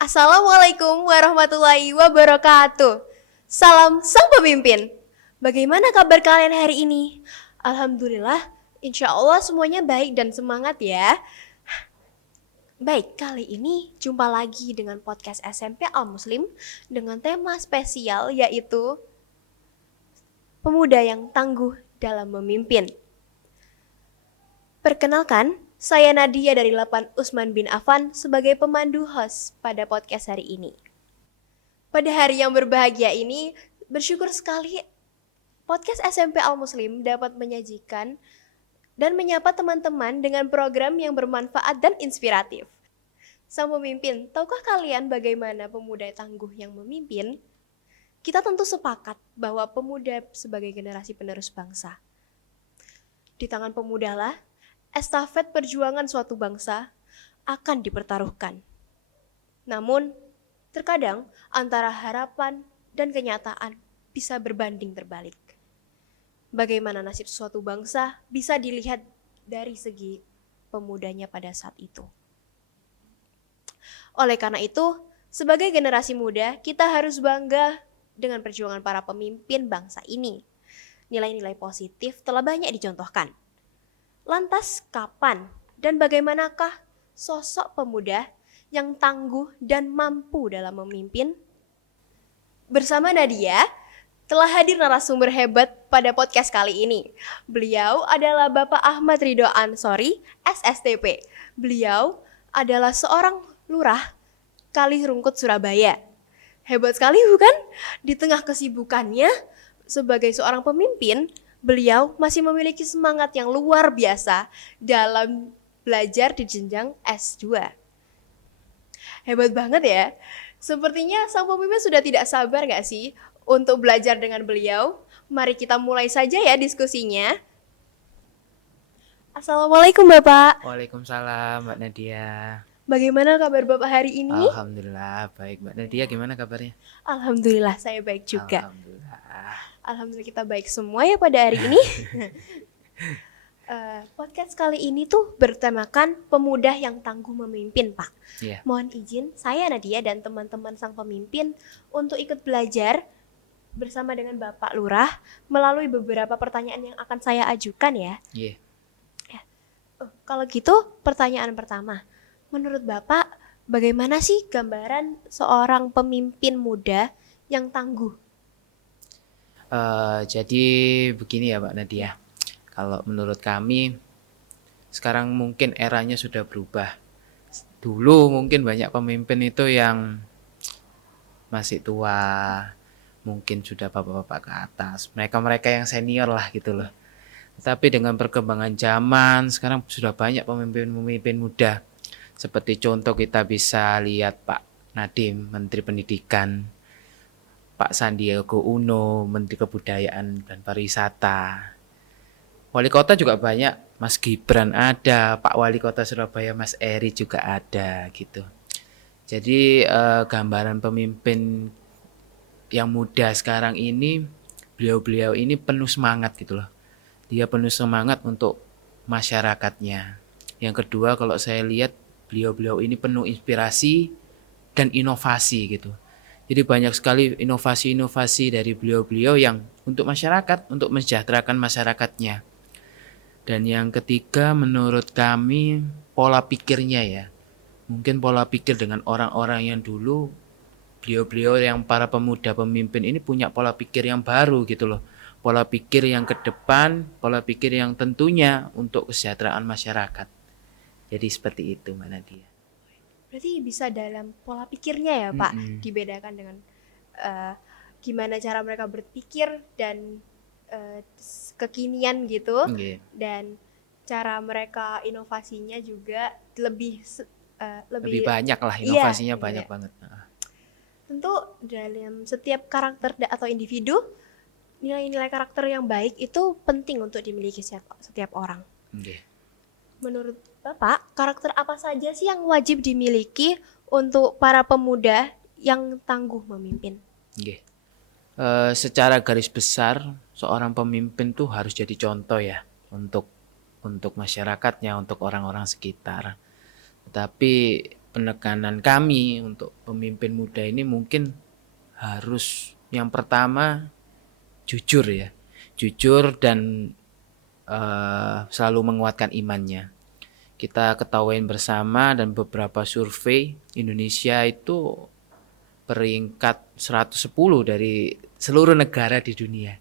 Assalamualaikum warahmatullahi wabarakatuh. Salam sang pemimpin. Bagaimana kabar kalian hari ini? Alhamdulillah, insya Allah semuanya baik dan semangat ya. Baik, kali ini jumpa lagi dengan podcast SMP Al Muslim dengan tema spesial yaitu pemuda yang tangguh dalam memimpin. Perkenalkan, saya Nadia dari Lapan Usman bin Affan sebagai pemandu host pada podcast hari ini. Pada hari yang berbahagia ini, bersyukur sekali podcast SMP Al Muslim dapat menyajikan dan menyapa teman-teman dengan program yang bermanfaat dan inspiratif. Sang pemimpin, tahukah kalian bagaimana pemuda tangguh yang memimpin? Kita tentu sepakat bahwa pemuda sebagai generasi penerus bangsa. Di tangan pemudalah estafet perjuangan suatu bangsa akan dipertaruhkan. Namun, terkadang antara harapan dan kenyataan bisa berbanding terbalik. Bagaimana nasib suatu bangsa bisa dilihat dari segi pemudanya pada saat itu. Oleh karena itu, sebagai generasi muda, kita harus bangga dengan perjuangan para pemimpin bangsa ini. Nilai-nilai positif telah banyak dicontohkan. Lantas kapan dan bagaimanakah sosok pemuda yang tangguh dan mampu dalam memimpin? Bersama Nadia, telah hadir narasumber hebat pada podcast kali ini. Beliau adalah Bapak Ahmad Ridho Ansori, SSTP. Beliau adalah seorang lurah Kalirungkut, Surabaya. Hebat sekali bukan? Di tengah kesibukannya sebagai seorang pemimpin, beliau masih memiliki semangat yang luar biasa dalam belajar di jenjang S2. Hebat banget ya. Sepertinya sang pemimpin sudah tidak sabar gak sih untuk belajar dengan beliau? Mari kita mulai saja ya diskusinya. Assalamualaikum Bapak. Waalaikumsalam Mbak Nadia. Bagaimana kabar Bapak hari ini? Alhamdulillah baik. Mbak Nadia gimana kabarnya? Alhamdulillah saya baik juga. Alhamdulillah kita baik semua ya pada hari ini. Podcast kali ini tuh bertemakan pemuda yang tangguh memimpin, Pak. Yeah. Mohon izin saya Nadia dan teman-teman sang pemimpin untuk ikut belajar bersama dengan Bapak Lurah melalui beberapa pertanyaan yang akan saya ajukan ya. Yeah. Kalau gitu pertanyaan pertama, menurut Bapak bagaimana sih gambaran seorang pemimpin muda yang tangguh? Jadi begini ya Mbak Nadia. Kalau menurut kami sekarang mungkin eranya sudah berubah. Dulu mungkin banyak pemimpin itu yang masih tua, mungkin sudah bapak-bapak ke atas. Mereka yang senior lah gitu loh. Tapi dengan perkembangan zaman sekarang sudah banyak pemimpin-pemimpin muda. Seperti contoh kita bisa lihat Pak Nadiem, Menteri Pendidikan, Pak Sandiaga Uno, Menteri Kebudayaan dan Pariwisata. Wali kota juga banyak, Mas Gibran ada, Pak Wali Kota Surabaya Mas Eri juga ada gitu. Jadi gambaran pemimpin yang muda sekarang ini, beliau-beliau ini penuh semangat gitu loh. Dia penuh semangat untuk masyarakatnya. Yang kedua kalau saya lihat beliau-beliau ini penuh inspirasi dan inovasi gitu. Jadi banyak sekali inovasi-inovasi dari beliau-beliau yang untuk masyarakat, untuk mensejahterakan masyarakatnya. Dan yang ketiga menurut kami pola pikirnya ya. Mungkin pola pikir dengan orang-orang yang dulu, beliau-beliau yang para pemuda pemimpin ini punya pola pikir yang baru gitu loh. Pola pikir yang ke depan, pola pikir yang tentunya untuk kesejahteraan masyarakat. Jadi seperti itu Mbak Nadia. Berarti bisa dalam pola pikirnya ya Pak, dibedakan dengan gimana cara mereka berpikir dan kekinian gitu. Dan cara mereka inovasinya juga lebih banyak lah inovasinya, banyak banget. Tentu dalam setiap karakter atau individu, nilai-nilai karakter yang baik itu penting untuk dimiliki setiap orang. Menurut Bapak, karakter apa saja sih yang wajib dimiliki untuk para pemuda yang tangguh memimpin? Secara garis besar, seorang pemimpin tuh harus jadi contoh ya untuk masyarakatnya, untuk orang-orang sekitar. Tapi penekanan kami untuk pemimpin muda ini mungkin harus yang pertama jujur ya. Jujur dan selalu menguatkan imannya. Kita ketahuin bersama dan beberapa survei Indonesia itu peringkat 110 dari seluruh negara di dunia.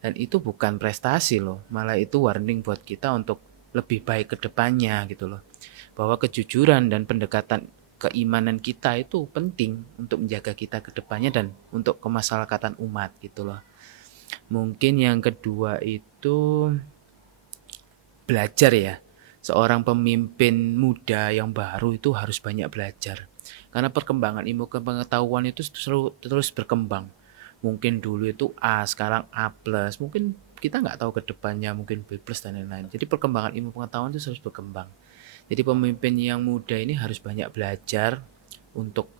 Dan itu bukan prestasi loh, malah itu warning buat kita untuk lebih baik ke depannya gitu loh. Bahwa kejujuran dan pendekatan keimanan kita itu penting untuk menjaga kita ke depannya dan untuk kemasyarakatan umat gitu loh. Mungkin yang kedua itu belajar ya. Seorang pemimpin muda yang baru itu harus banyak belajar. Karena perkembangan ilmu pengetahuan itu terus berkembang. Mungkin dulu itu A, sekarang A+. Mungkin kita nggak tahu ke depannya mungkin B+ dan lain-lain. Jadi perkembangan ilmu pengetahuan itu terus berkembang. Jadi pemimpin yang muda ini harus banyak belajar untuk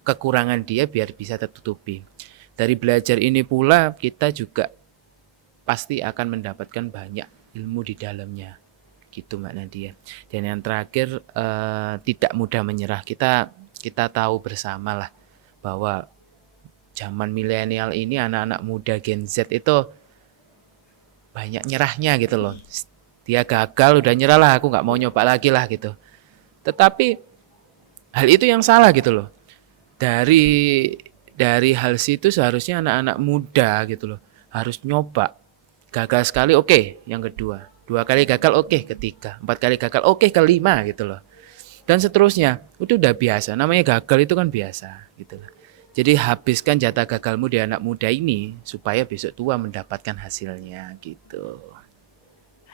kekurangan dia biar bisa tertutupi. Dari belajar ini pula kita juga pasti akan mendapatkan banyak ilmu di dalamnya gitu Mbak Nadia. Dan yang terakhir tidak mudah menyerah. Kita tahu bersama lah bahwa zaman milenial ini anak-anak muda Gen Z itu banyak nyerahnya gitu loh. Dia gagal udah nyerah lah, aku nggak mau nyoba lagi lah gitu. Tetapi hal itu yang salah gitu loh. Dari hal situ seharusnya anak-anak muda gitu loh harus nyoba. Gagal sekali oke, yang kedua. 2 kali gagal oke, ketiga. 4 kali gagal oke, kelima gitu loh. Dan seterusnya, itu udah biasa. Namanya gagal itu kan biasa gitu loh. Jadi habiskan jatah gagalmu di anak muda ini supaya besok tua mendapatkan hasilnya gitu.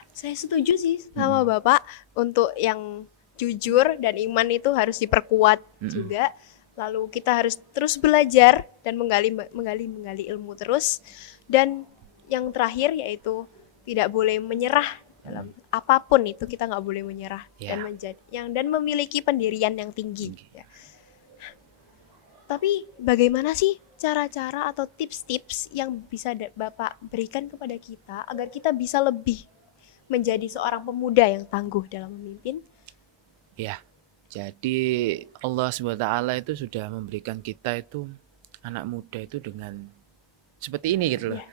Saya setuju sih sama Bapak untuk yang jujur dan iman itu harus diperkuat juga. Lalu kita harus terus belajar dan menggali ilmu terus. Dan yang terakhir yaitu tidak boleh menyerah dalam apapun itu, kita nggak boleh menyerah dan memiliki pendirian yang tinggi. Ya. Tapi bagaimana sih cara-cara atau tips-tips yang bisa Bapak berikan kepada kita agar kita bisa lebih menjadi seorang pemuda yang tangguh dalam memimpin? Ya, jadi Allah SWT itu sudah memberikan kita itu anak muda itu dengan seperti ini gitu loh.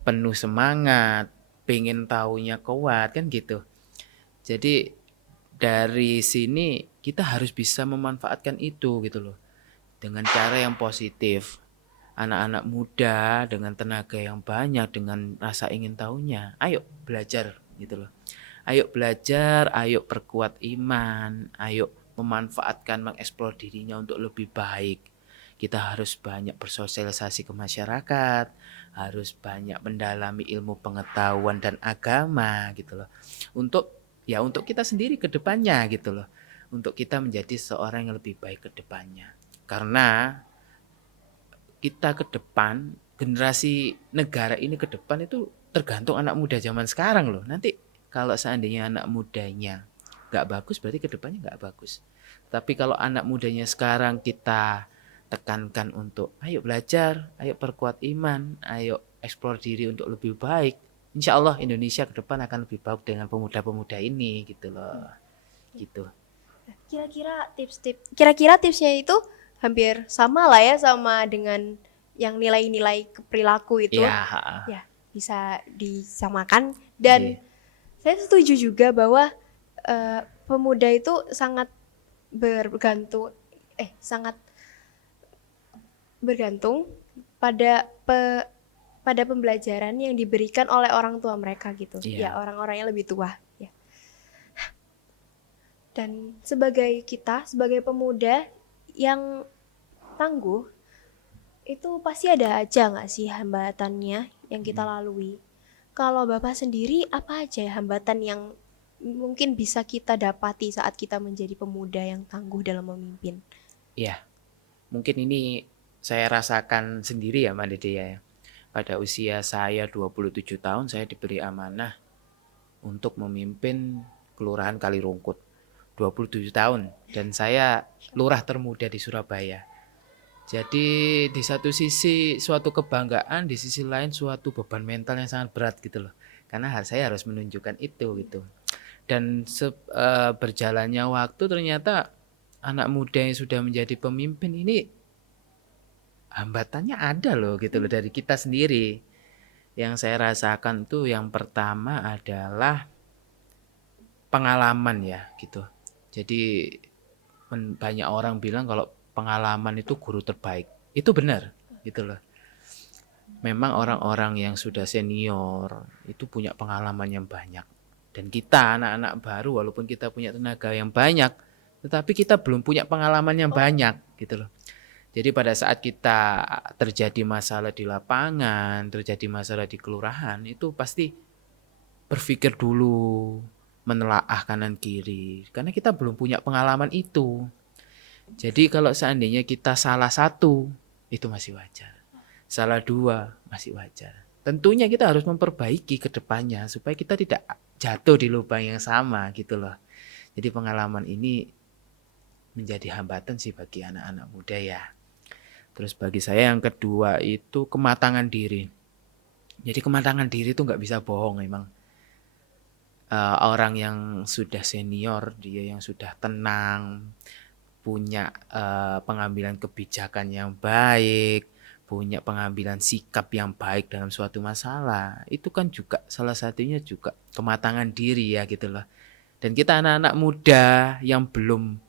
Penuh semangat, pengen taunya kuat kan gitu. Jadi dari sini kita harus bisa memanfaatkan itu gitu loh. Dengan cara yang positif. Anak-anak muda dengan tenaga yang banyak, dengan rasa ingin tahunya, ayo belajar gitu loh. Ayo belajar, ayo perkuat iman, ayo memanfaatkan, mengeksplor dirinya untuk lebih baik. Kita harus banyak bersosialisasi ke masyarakat, harus banyak mendalami ilmu pengetahuan dan agama gitu loh. Untuk kita sendiri ke depannya gitu loh. Untuk kita menjadi seorang yang lebih baik ke depannya. Karena kita ke depan, generasi negara ini ke depan itu tergantung anak muda zaman sekarang loh. Nanti kalau seandainya anak mudanya nggak bagus, berarti ke depannya nggak bagus. Tapi kalau anak mudanya sekarang kita tekankan untuk ayo belajar, ayo perkuat iman, ayo eksplor diri untuk lebih baik, insya Allah Indonesia ke depan akan lebih baik dengan pemuda-pemuda ini gitu loh. Gitu. Kira-kira tipsnya itu hampir sama lah ya sama dengan yang nilai-nilai perilaku itu. Ya, bisa disamakan. Dan saya setuju juga bahwa pemuda itu sangat bergantung pada pembelajaran yang diberikan oleh orang tua mereka gitu. Ya, orang-orang yang lebih tua ya. Dan sebagai pemuda yang tangguh, itu pasti ada aja nggak sih hambatannya yang kita lalui. Kalau Bapak sendiri apa aja hambatan yang mungkin bisa kita dapati saat kita menjadi pemuda yang tangguh dalam memimpin? Iya, mungkin ini saya rasakan sendiri ya Mbak Nadia ya. Pada usia saya 27 tahun saya diberi amanah untuk memimpin Kelurahan Kalirungkut. 27 tahun dan saya lurah termuda di Surabaya. Jadi di satu sisi suatu kebanggaan, di sisi lain suatu beban mental yang sangat berat gitu loh. Karena saya harus menunjukkan itu gitu. Dan berjalannya waktu ternyata anak muda yang sudah menjadi pemimpin ini hambatannya ada loh gitu loh dari kita sendiri. Yang saya rasakan tuh yang pertama adalah pengalaman ya gitu. Jadi banyak orang bilang kalau pengalaman itu guru terbaik. Itu benar gitu loh. Memang orang-orang yang sudah senior itu punya pengalaman yang banyak. Dan kita anak-anak baru walaupun kita punya tenaga yang banyak, tetapi kita belum punya pengalaman yang banyak gitu loh. Jadi pada saat kita terjadi masalah di lapangan, terjadi masalah di kelurahan, itu pasti berpikir dulu, menelaah kanan kiri. Karena kita belum punya pengalaman itu. Jadi kalau seandainya kita salah satu, itu masih wajar. Salah dua, masih wajar. Tentunya kita harus memperbaiki ke depannya supaya kita tidak jatuh di lubang yang sama gitu loh. Jadi pengalaman ini menjadi hambatan sih bagi anak-anak muda ya. Terus bagi saya yang kedua itu kematangan diri. Jadi kematangan diri itu nggak bisa bohong memang. Orang yang sudah senior, dia yang sudah tenang, punya pengambilan kebijakan yang baik, punya pengambilan sikap yang baik dalam suatu masalah, itu kan juga salah satunya juga kematangan diri ya gitu loh. Dan kita anak-anak muda yang belum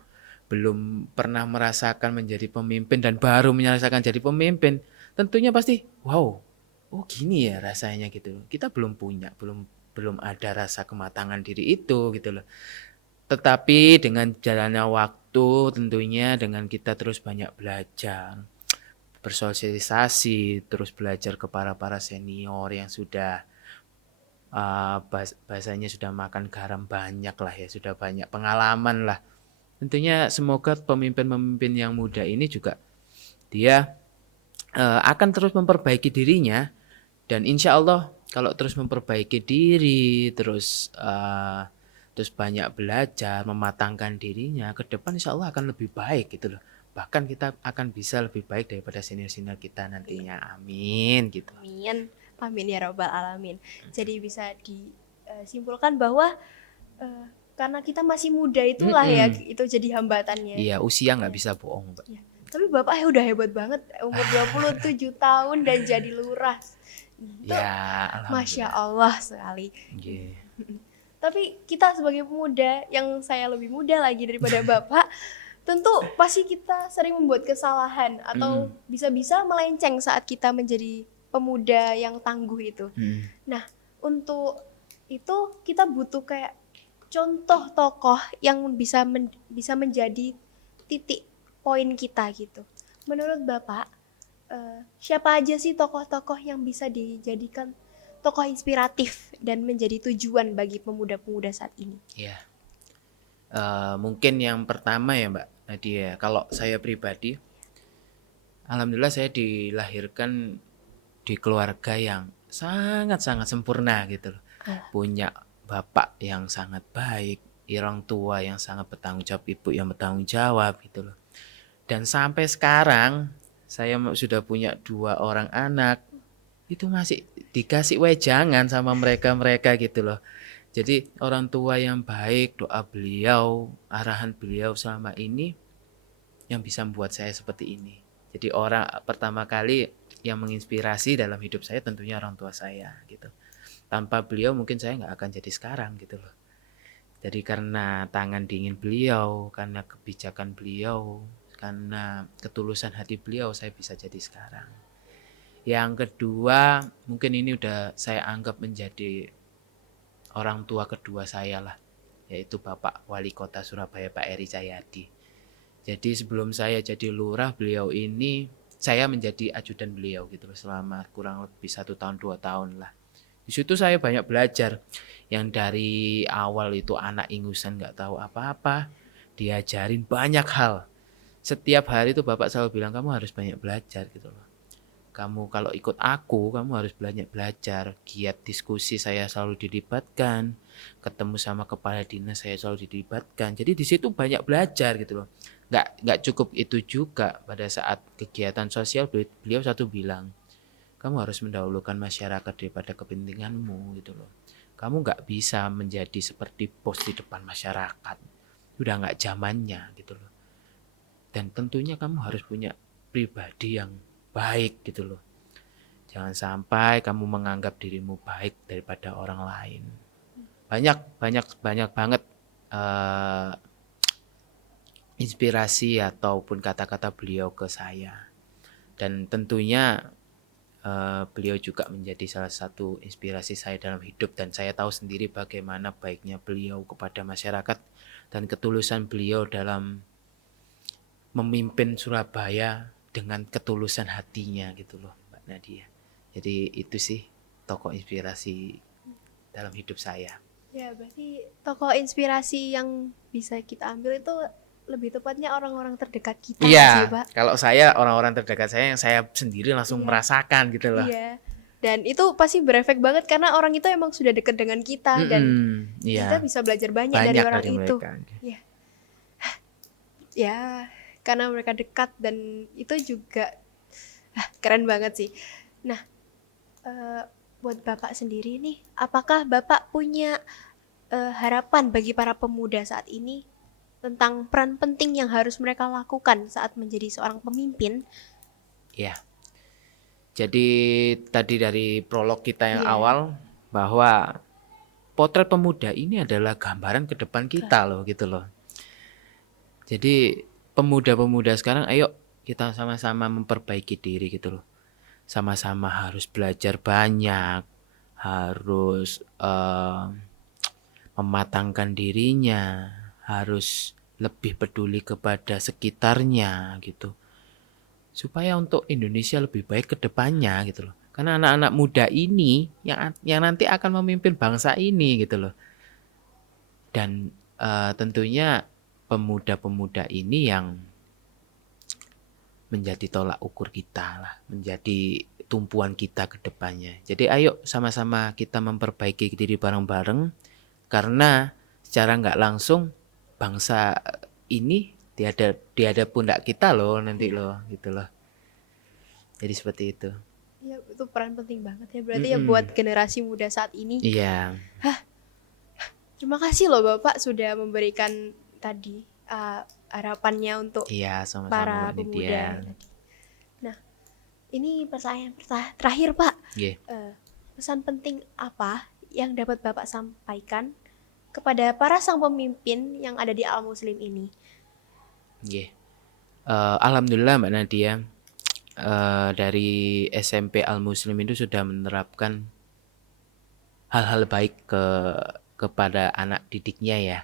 pernah merasakan menjadi pemimpin dan baru merasakan jadi pemimpin, tentunya pasti wow, oh gini ya rasanya gitu loh. Kita belum punya, belum ada rasa kematangan diri itu gitu loh. Tetapi dengan jalannya waktu tentunya dengan kita terus banyak belajar, bersosialisasi, terus belajar kepada para senior yang sudah bahasanya sudah makan garam banyak lah ya, sudah banyak pengalaman lah. Tentunya semoga pemimpin-pemimpin yang muda ini juga dia akan terus memperbaiki dirinya dan insya Allah kalau terus memperbaiki diri, terus banyak belajar, mematangkan dirinya, ke depan insya Allah akan lebih baik gitu loh. Bahkan kita akan bisa lebih baik daripada senior-senior kita nantinya. Amin gitu. Amin. Amin ya Rabbal Alamin. Jadi bisa disimpulkan bahwa karena kita masih muda itulah ya itu jadi hambatannya. Iya, usia nggak bisa bohong, Mbak. Ya. Tapi Bapak udah hebat banget, umur 27 tahun dan jadi lurah. Itu Ya, Masya Allah sekali. Yeah. Tapi kita sebagai pemuda, yang saya lebih muda lagi daripada Bapak, tentu pasti kita sering membuat kesalahan atau bisa-bisa melenceng saat kita menjadi pemuda yang tangguh itu. Nah, untuk itu kita butuh kayak contoh tokoh yang bisa menjadi titik poin kita gitu. Menurut Bapak, siapa aja sih tokoh-tokoh yang bisa dijadikan tokoh inspiratif dan menjadi tujuan bagi pemuda-pemuda saat ini? Ya, mungkin yang pertama ya Mbak Nadia, kalau saya pribadi, alhamdulillah saya dilahirkan di keluarga yang sangat-sangat sempurna gitu loh. Punya bapak yang sangat baik, orang tua yang sangat bertanggung jawab, ibu yang bertanggung jawab gitu loh. Dan sampai sekarang saya sudah punya 2 orang anak, itu masih dikasih wejangan sama mereka gitu loh. Jadi orang tua yang baik, doa beliau, arahan beliau selama ini yang bisa membuat saya seperti ini. Jadi orang pertama kali yang menginspirasi dalam hidup saya tentunya orang tua saya gitu. Tanpa beliau mungkin saya nggak akan jadi sekarang gitu loh. Jadi karena tangan dingin beliau, karena kebijakan beliau, karena ketulusan hati beliau saya bisa jadi sekarang. Yang kedua mungkin ini udah saya anggap menjadi orang tua kedua saya lah, yaitu Bapak Wali Kota Surabaya Pak Eri Cahyadi. Jadi sebelum saya jadi lurah, beliau ini saya menjadi ajudan beliau gitu loh selama kurang lebih 1 tahun 2 tahun lah. Di situ saya banyak belajar yang dari awal itu anak ingusan nggak tahu apa-apa, diajarin banyak hal. Setiap hari itu Bapak selalu bilang kamu harus banyak belajar gitu loh. Kamu kalau ikut aku, kamu harus banyak belajar. Giat diskusi saya selalu dilibatkan, ketemu sama kepala dinas saya selalu dilibatkan. Jadi di situ banyak belajar gitu loh. Nggak cukup itu juga, pada saat kegiatan sosial beliau satu bilang, kamu harus mendahulukan masyarakat daripada kepentinganmu gitu loh. Kamu nggak bisa menjadi seperti bos di depan masyarakat. Udah nggak zamannya gitu loh. Dan tentunya kamu harus punya pribadi yang baik gitu loh. Jangan sampai kamu menganggap dirimu baik daripada orang lain. Banyak banget eh, inspirasi ataupun kata-kata beliau ke saya. Dan tentunya beliau juga menjadi salah satu inspirasi saya dalam hidup, dan saya tahu sendiri bagaimana baiknya beliau kepada masyarakat dan ketulusan beliau dalam memimpin Surabaya dengan ketulusan hatinya gitu loh, Mbak Nadia. Jadi itu sih tokoh inspirasi dalam hidup saya. Ya, berarti tokoh inspirasi yang bisa kita ambil itu lebih tepatnya orang-orang terdekat kita nggak sih, Iya, Pak? kalau saya orang-orang terdekat saya yang saya sendiri langsung Iya, merasakan gitu loh. iya. Dan itu pasti berefek banget karena orang itu emang sudah dekat dengan kita dan kita Iya, bisa belajar banyak dari banyak orang dari itu. mereka. Ya, ya, karena mereka dekat dan itu juga keren banget sih. Nah, eh, buat Bapak sendiri nih, apakah Bapak punya harapan bagi para pemuda saat ini tentang peran penting yang harus mereka lakukan saat menjadi seorang pemimpin? Iya. Jadi tadi dari prolog kita yang Iya, awal bahwa potret pemuda ini adalah gambaran ke depan kita loh gitu loh. Jadi pemuda-pemuda sekarang ayo kita sama-sama memperbaiki diri gitu loh. Sama-sama harus belajar banyak, harus mematangkan dirinya, harus lebih peduli kepada sekitarnya gitu. Supaya untuk Indonesia lebih baik ke depannya gitu loh. Karena anak-anak muda ini yang nanti akan memimpin bangsa ini gitu loh. Dan tentunya pemuda-pemuda ini yang menjadi tolak ukur kita lah, menjadi tumpuan kita ke depannya. Jadi ayo sama-sama kita memperbaiki diri bareng-bareng, karena secara nggak langsung bangsa ini tiada pundak kita loh nanti loh gitu loh. Jadi seperti itu. ya itu peran penting banget ya. Berarti ya Mm-mm. buat generasi muda saat ini. Iya, Terima kasih loh Bapak sudah memberikan tadi harapannya untuk iya sama-sama para Mbak Nidia. pemuda. Nah, ini pertanyaan terakhir Pak. Nggih, Pesan penting apa yang dapat Bapak sampaikan kepada para sang pemimpin yang ada di Al Muslim ini? nggih. Alhamdulillah Mbak Nadia, dari SMP Al Muslim itu sudah menerapkan hal-hal baik kepada anak didiknya ya.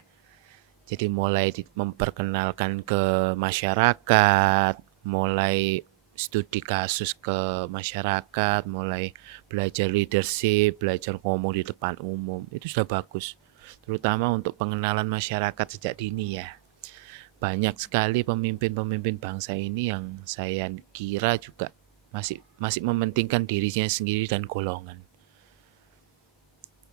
Jadi mulai memperkenalkan ke masyarakat, mulai studi kasus ke masyarakat, mulai belajar leadership, belajar ngomong di depan umum. Itu sudah bagus. Terutama untuk pengenalan masyarakat sejak dini ya. Banyak sekali pemimpin-pemimpin bangsa ini yang saya kira juga masih mementingkan dirinya sendiri dan golongan.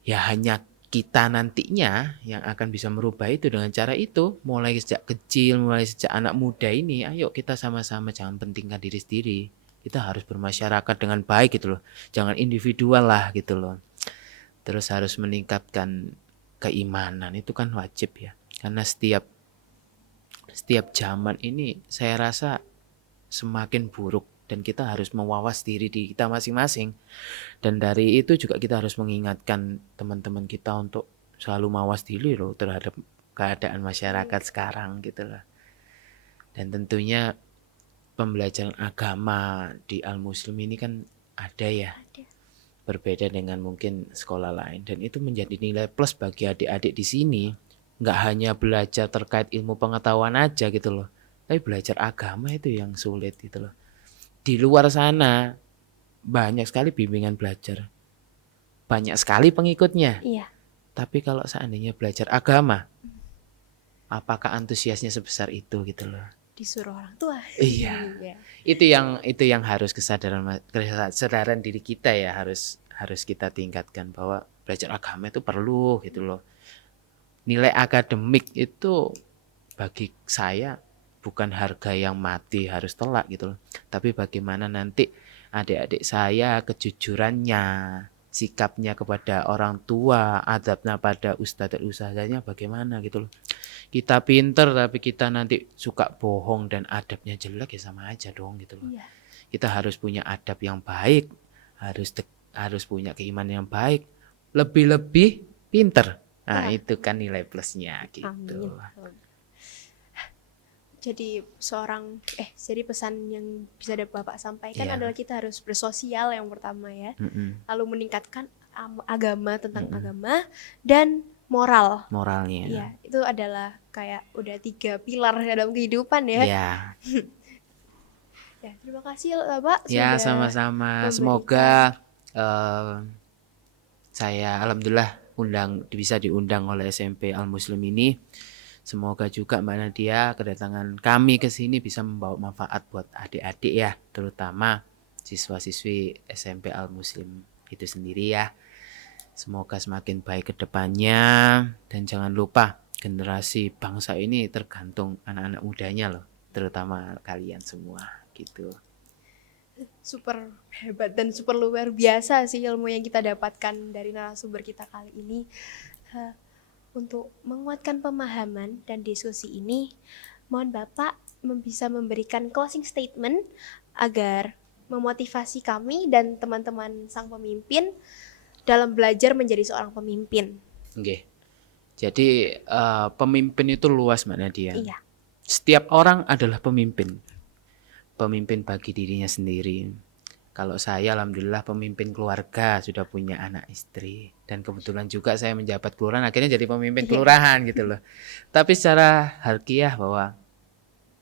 Ya hanya kita nantinya yang akan bisa merubah itu dengan cara itu, mulai sejak kecil, mulai sejak anak muda ini. Ayo kita sama-sama jangan pentingkan diri sendiri, kita harus bermasyarakat dengan baik gitu loh, jangan individual lah gitu loh. Terus harus meningkatkan keimanan, itu kan wajib ya, karena setiap zaman ini saya rasa semakin buruk, dan kita harus mewawas diri di kita masing-masing. Dan dari itu juga kita harus mengingatkan teman-teman kita untuk selalu mawas diri loh terhadap keadaan masyarakat sekarang gitu loh. Dan tentunya pembelajaran agama di Al Muslim ini kan ada ya, Ada. berbeda dengan mungkin sekolah lain, dan itu menjadi nilai plus bagi adik-adik di sini. Nggak hanya belajar terkait ilmu pengetahuan aja gitu loh, tapi belajar agama itu yang sulit gitu loh. Di luar sana banyak sekali bimbingan belajar, banyak sekali pengikutnya. Iya, Tapi kalau seandainya belajar agama, apakah antusiasnya sebesar itu gitu loh? disuruh orang tua. Iya, Iya. itu yang harus kesadaran diri kita ya, harus kita tingkatkan bahwa belajar agama itu perlu gitu loh. Nilai akademik itu bagi saya bukan harga yang mati harus telak gitu loh. Tapi bagaimana nanti adik-adik saya kejujurannya, sikapnya kepada orang tua, adabnya pada ustadz dan ustazahnya bagaimana gitu loh. Kita pinter tapi kita nanti suka bohong dan adabnya jelek, ya sama aja dong gitu loh. Iya. Kita harus punya adab yang baik, harus punya keimanan yang baik, lebih-lebih pinter. Nah, itu kan nilai plusnya gitu. Amin. Jadi pesan yang bisa Bapak sampaikan adalah kita harus bersosial yang pertama ya. Lalu meningkatkan agama, tentang agama dan moralnya. Iya, itu adalah kayak udah 3 pilar dalam kehidupan ya. Iya. Ya, terima kasih Bapak Ya, sudah sama-sama. Semoga saya alhamdulillah bisa diundang oleh SMP Al Muslim ini. Semoga juga Mbak Nadia kedatangan kami ke sini bisa membawa manfaat buat adik-adik ya, terutama siswa-siswi SMP Al Muslim itu sendiri ya. Semoga semakin baik ke depannya, dan jangan lupa generasi bangsa ini tergantung anak-anak mudanya loh, terutama kalian semua gitu. Super hebat dan super luar biasa sih ilmu yang kita dapatkan dari narasumber kita kali ini. Untuk menguatkan pemahaman dan diskusi ini, mohon Bapak bisa memberikan closing statement agar memotivasi kami dan teman-teman sang pemimpin dalam belajar menjadi seorang pemimpin. Oke. Jadi pemimpin itu luas Mbak Nadia. Iya. Setiap orang adalah pemimpin. Pemimpin bagi dirinya sendiri. Kalau saya alhamdulillah pemimpin keluarga, sudah punya anak istri, dan kebetulan juga saya menjabat kelurahan, akhirnya jadi pemimpin kelurahan gitu loh. Tapi secara harfiah bahwa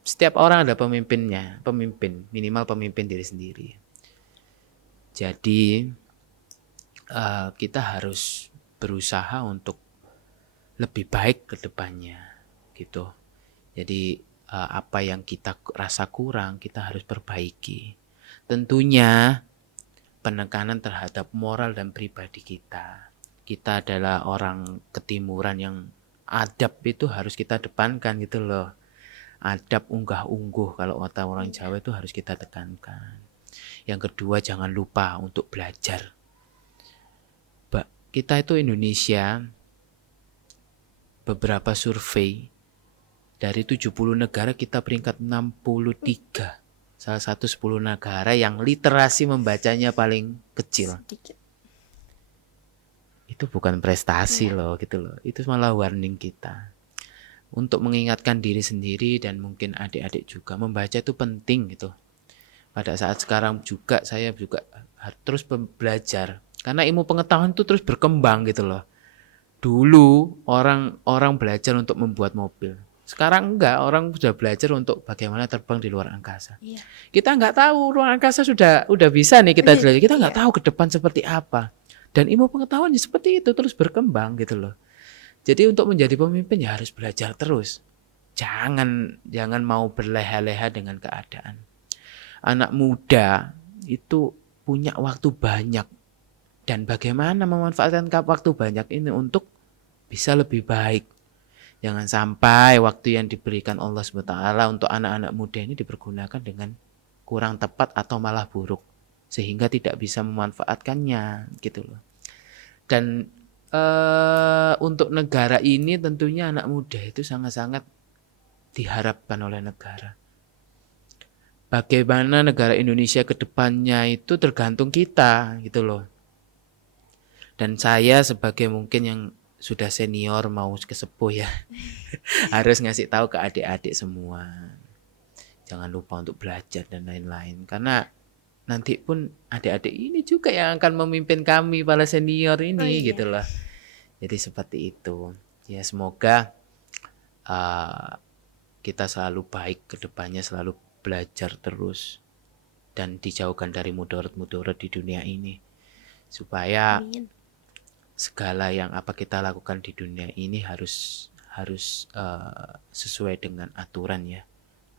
setiap orang ada pemimpinnya, minimal pemimpin diri sendiri. Jadi kita harus berusaha untuk lebih baik ke depannya gitu. Jadi apa yang kita rasa kurang kita harus perbaiki. Tentunya penekanan terhadap moral dan pribadi kita. Kita adalah orang ketimuran yang adab itu harus kita depankan gitu loh. Adab unggah-ungguh kalau kata orang Jawa itu harus kita tekankan. Yang kedua, jangan lupa untuk belajar. Kita itu Indonesia, beberapa survei dari 70 negara kita peringkat 63. Salah satu 10 negara yang literasi membacanya paling kecil. Sedikit. Itu bukan prestasi loh gitu loh. Itu malah warning kita. Untuk mengingatkan diri sendiri dan mungkin adik-adik juga, membaca itu penting gitu. Pada saat sekarang juga saya juga terus belajar. Karena ilmu pengetahuan itu terus berkembang gitu loh. Dulu orang belajar untuk membuat mobil. Sekarang enggak, orang sudah belajar untuk bagaimana terbang di luar angkasa. Iya. Kita enggak tahu ruang angkasa sudah bisa nih kita jelajah. Kita enggak tahu ke depan seperti apa. Dan ilmu pengetahuannya seperti itu terus berkembang gitu loh. Jadi untuk menjadi pemimpin ya harus belajar terus. Jangan mau berleha-leha dengan keadaan. Anak muda itu punya waktu banyak. Dan bagaimana memanfaatkan waktu banyak ini untuk bisa lebih baik. Jangan sampai waktu yang diberikan Allah SWT untuk anak-anak muda ini dipergunakan dengan kurang tepat atau malah buruk. Sehingga tidak bisa memanfaatkannya gitu loh. Dan untuk negara ini tentunya anak muda itu sangat-sangat diharapkan oleh negara. Bagaimana negara Indonesia ke depannya itu tergantung kita gitu loh. Dan saya sebagai mungkin yang sudah senior mau kesepuh ya harus ngasih tahu ke adik-adik semua, jangan lupa untuk belajar dan lain-lain, karena nanti pun adik-adik ini juga yang akan memimpin kami para senior ini gitu loh. Jadi seperti itu ya, semoga kita selalu baik ke depannya, selalu belajar terus dan dijauhkan dari mudarat-mudarat di dunia ini, supaya segala yang apa kita lakukan di dunia ini harus sesuai dengan aturan ya,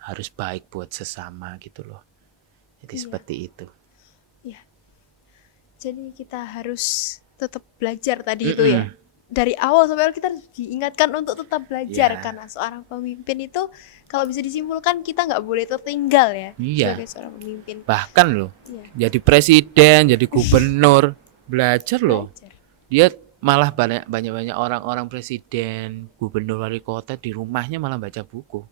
harus baik buat sesama gitu loh. Jadi seperti itu. Iya. Jadi kita harus tetap belajar tadi itu ya. Dari awal sampai akhir kita diingatkan untuk tetap belajar karena seorang pemimpin itu kalau bisa disimpulkan kita nggak boleh tertinggal ya sebagai seorang pemimpin. Bahkan loh, jadi presiden, jadi gubernur, belajar loh. Belajar. Dia malah banyak orang-orang presiden, gubernur, wali kota di rumahnya malah baca buku.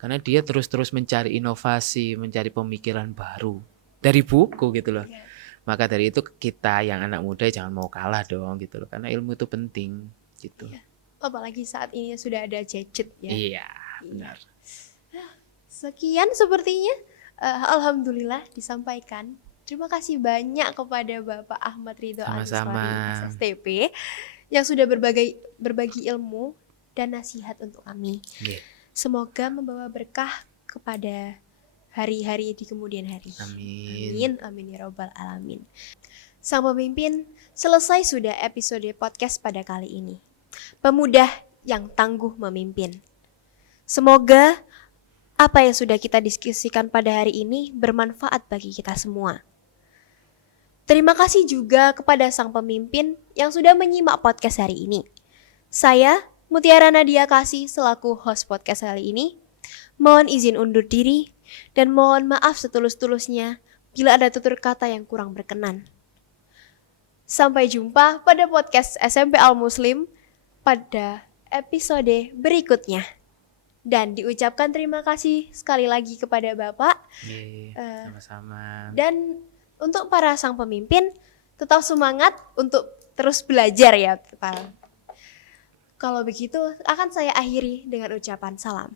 Karena dia terus-terus mencari inovasi, mencari pemikiran baru dari buku gitu loh. Iya. Maka dari itu kita yang anak muda jangan mau kalah dong gitu loh. Karena ilmu itu penting gitu. Iya. Apalagi saat ini sudah ada gadget ya. Iya, benar. Sekian sepertinya. Alhamdulillah disampaikan. Terima kasih banyak kepada Bapak Ahmad Ridho Sama-sama. Anuswari SSTP yang sudah berbagi ilmu dan nasihat untuk kami. Iya. Semoga membawa berkah kepada hari-hari di kemudian hari. Amin. Amin ya robbal alamin. Sang pemimpin, selesai sudah episode podcast pada kali ini. Pemuda yang tangguh memimpin. Semoga apa yang sudah kita diskusikan pada hari ini bermanfaat bagi kita semua. Terima kasih juga kepada sang pemimpin yang sudah menyimak podcast hari ini. Saya, Mutiara Nadia Kasih selaku host podcast kali ini, mohon izin undur diri dan mohon maaf setulus-tulusnya bila ada tutur kata yang kurang berkenan. Sampai jumpa pada podcast SMP Al Muslim pada episode berikutnya. Dan diucapkan terima kasih sekali lagi kepada Bapak. Iya, sama-sama. Dan untuk para sang pemimpin, tetap semangat untuk terus belajar ya, Pak. Kalau begitu, akan saya akhiri dengan ucapan salam.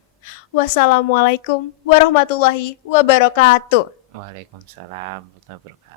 Wassalamualaikum warahmatullahi wabarakatuh. Waalaikumsalam warahmatullahi wabarakatuh.